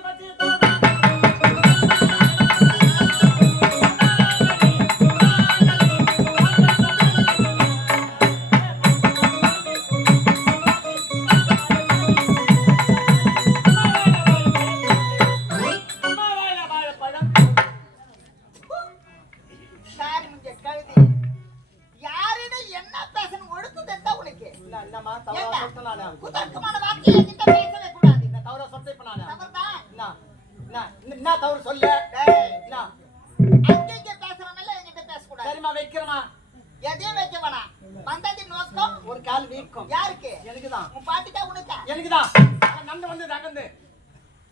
Всем пока! தவறு சொல்லு. டேய், என்ன? அங்க இங்க பேசுறவங்க என்கிட்ட பேசக்கூடாது. சரிம்மா வைக்கிறேம்மா. எதையும் வைக்க வேணாம். வந்தது நோக்கம் ஒரு கால் வீக்கம். யாருக்கு? எனக்குதான். உன் பாட்டிக்கா உனக்கா? எனக்குதான். நந்த வந்து தகந்து.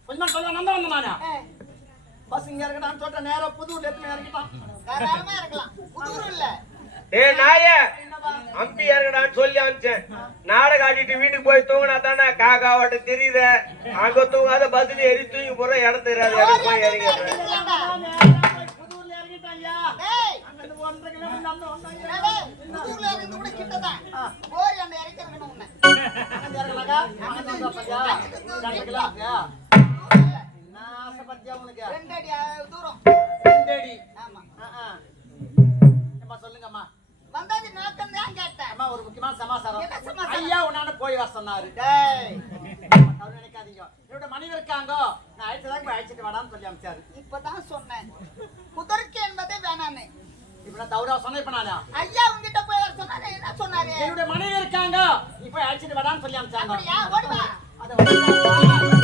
கொஞ்சமா சொல்ல நந்த வந்த நானு பஸ் இங்க இருக்கட்டான்னு சொல்லிட்டு நேரா புதூர்ல எடுத்து இறங்கிட்டான் தாராளமா இருக்கலாம். புதூர் இல்ல ஏ நாயே. அம்பி இறங்கடான்னு சொல்லி அனுப்பிச்சேன். நாடகம் ஆடிட்டு வீட்டுக்கு போய் தூங்கினா தானே காக்காவட்ட தெரியுத? அங்க தூங்காத பஸ்ல ஏறி தூங்கி போற இடம் தெரியாது. இடம் போய் இறங்கி? தூரம் இல்ல. என்ன ஆசை பத்தியா உனக்கு? ரெண்டு அடி ஆ, தூரம். ரெண்டு அடி. ஆமா. சொல்லுங்கம்மா. வந்தது நோக்கம் தான் கேட்டேன். அம்மா ஒரு முக்கியமான சமாசாரம். என்ன சமாசாரம்? ஐயா உன்னாண்ட போய் வர சொன்னாரு. டேய். நினைக்காதீங்க. என்னோட மனைவி இருக்காங்க. நான் அழைச்சதாக போய் அழைச்சிட்டு வாடான்னு சொல்லி அனுப்பிச்சாரு இப்பதான் சொன்னேன். குதிர்க்கு என்பதே வேணான்னு இப்ப நான் தவறா சொன்னேன் இப்ப நானு? ஐயா உங்ககிட்ட போய் வர சொன்னாரு என்ன சொன்னாரு? என்னோட மனைவி இருக்காங்க. போய் அழைச்சிட்டு வாடான்னு சொல்லி அனுப்பிச்சாங்க அப்படியா? ஓடுவா அதை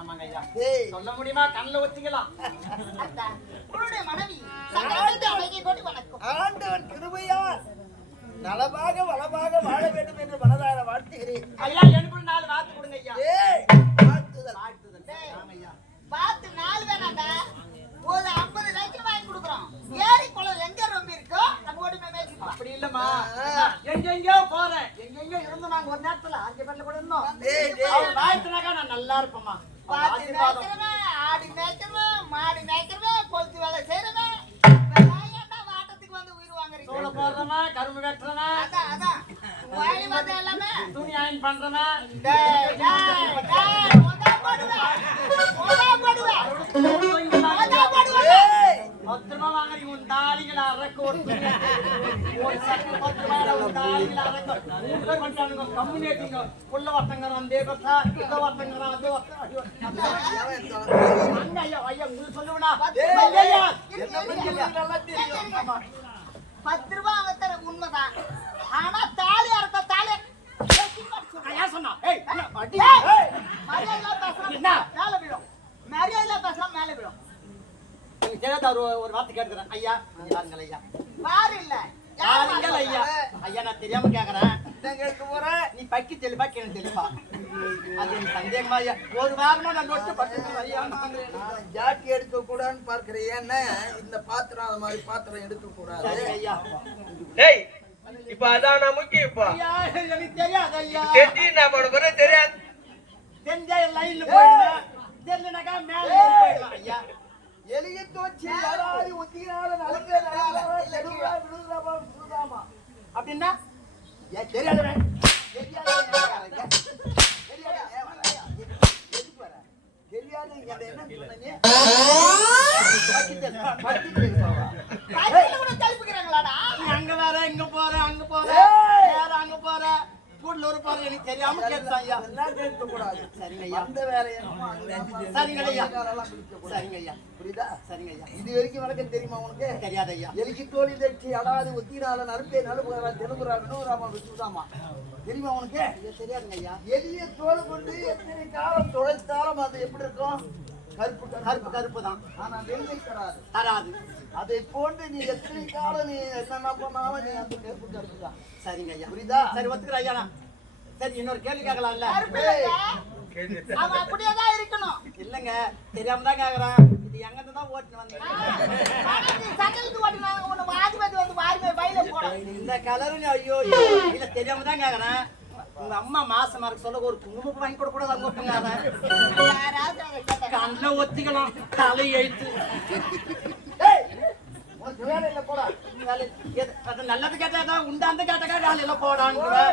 ஆமாங்க ஐயா. ஏய். சொல்ல முடியுமா? கண்ணுல ஒத்திக்கலாம் உன்னுடைய மனைவி சங்கரத்தை அழகை கொண்டு வணக்கம். ஆண்டவன் கிருபையால் நலமாக வளமாக வாழ வேண்டும் என்று மனதார வாழ்த்துகிறேன். ஐயா எனக்கு நாலு வாக்கு கொடுங்க ஐயா. ஏய் வாழ்த்துதல். வாழ்த்துதல். ஐயா பார்த்து நாள் வேணாண்டா? ஒரு ஐம்பது லட்சம் வாங்கி கொடுக்குறோம். ஏரி குளம் எங்க ரொம்ப இருக்கோ நம்ம ஓடி மேய்ச்சிக்கலாம் அப்படி இல்லம்மா. எங்கெங்கயோ போறேன். எங்கெங்கயோ இருந்தோம் நாங்க ஒரு நேரத்துல. அஞ்சு பேர்ல கூட இருந்தோம். வாழ்த்துனாக்கா நான் நல்லா இருப்பேம்மா. ஆசீர்வாதம் மேய்க்கிறவன் ஆடி மேய்க்கிறவன் மாடு மேய்க்கிறவன் கொளுத்து வேலை செய்யறவன் வாட்டத்துக்கு வந்து உயிர் வாங்குறீங்க? சோள போடுறவன் கரும்பு வெட்டுறவன் அதான் அதான். வாய் வந்து எல்லாமே. துணி அயன் பண்றவன். தாலிகளை அறக்க ஒரு. ஒரு சட்டை பத்து ரூபாய் உன் தாலிகளை அறக்க. கம்முனு ஏத்திங்க. உள்ள ஒருத்தங்கிறான், அதே பத்தா, இந்த. ஐயோ, ஐயா, உங்களுக்கு சொல்லுவேனா? ஆமா. பத்து ரூபாய் அவங்க தர உண்மைதான் ஆனா தாலி அறுத்த தாலி சொன்னா? மரியாதையா பேசலாம்? மேல விழும் மரியாதையா பேசலாம் மேல விழும் தெரியாத ஒரு ஒரு வார்த்தை கேட்கிறேன் ஐயா பாருங்கள் ஐயா. பாரு இல்ல பாருங்கள் ஐயா. ஐயா நான் தெரியாம கேக்குறேன். கேட்க போறேன் நீ பக்கி தெளிவா கேள்வி தெளிவா அது எனக்கு சந்தேகமா ஐயா. ஒரு வாரமா நான் நொட்டு பட்டு ஐயா. நான் நான் ஜாக்கி எடுக்க கூடாதுன்னு பார்க்கிறேன். ஏன்னா இந்த பாத்திரம் அது மாதிரி பாத்திரம் எடுக்க கூடாது ஐயா. டேய் இப்ப அதான் நான் முக்கியம் இப்போ. ஐயா எனக்கு தெரியாது ஐயா. தெரிஞ்சு பண்ண போற தெரியாது. தெரிஞ்சா லைன்ல போயிடுவேன் தெரியலனாக்கா மேல போயிடலாம் ஐயா. எலிய தோச்சி யாராவது ஒத்தினால நடக்க விழுதாமா அப்படின்னா தெரியாதவன். அங்க வர இங்க போற அங்க போற! வேற அங்க போற. கூடலூர் போற எனக்கு தெரியாம கேட்டேன் ஐயா. சரிங்க ஐயா அந்த வேலையை சரிங்க ஐயா. சரிங்க ஐயா புரியுதா? சரிங்க ஐயா இது வரைக்கும் வணக்கம் தெரியுமா உனக்கு? தெரியாது ஐயா எலிக்கு தோழி தச்சு அடாது ஒத்தினால நறுப்பே நடுப்புறா தெலுங்குறா வினோராமா விசுதாமா? தெரியுமா உனக்கு? தெரியாதுங்க ஐயா எலிய தோல் கொண்டு எத்தனை காலம் துளைத்தாலும் அது எப்படி இருக்கும்? கருப்பு கருப்பு கருப்பு தான் ஆனா வெள்ளை தராது. தராது. அதை போன்று நீ எத்தனை காலம் நீ என்னென்ன பண்ணாலும் நீ அந்த கருப்பு கருப்பு தான் சரிங்க ஐயா. புரியுதா? சரி ஒத்துக்கிறேன் ஐயா. சரி இன்னொரு கேள்வி கேட்கலாம்ல. அவன் அப்படியே தான் இருக்கணும். இல்லங்க தெரியாம தான் கேக்குறேன். இது எங்க தான் ஆனா நீ சகலுக்கு ஓட்டுனாங்க உன்னை வாதிபதி வந்து போடும் இந்த கலரு ஐயோ. இல்ல தெரியாம தான் கேக்குறேன். உங்க அம்மா மாசமா இருக்க சொல்ல ஒரு குங்குமம் வாங்கி யாராவது அதை கேட்டாங்க. கண்ணில் ஒத்திக்கலாம் தலை எழுத்து. நல்லது கேட்டா உண்டாந்து கேட்டாக்கா வேலையில போடான்னு போடா,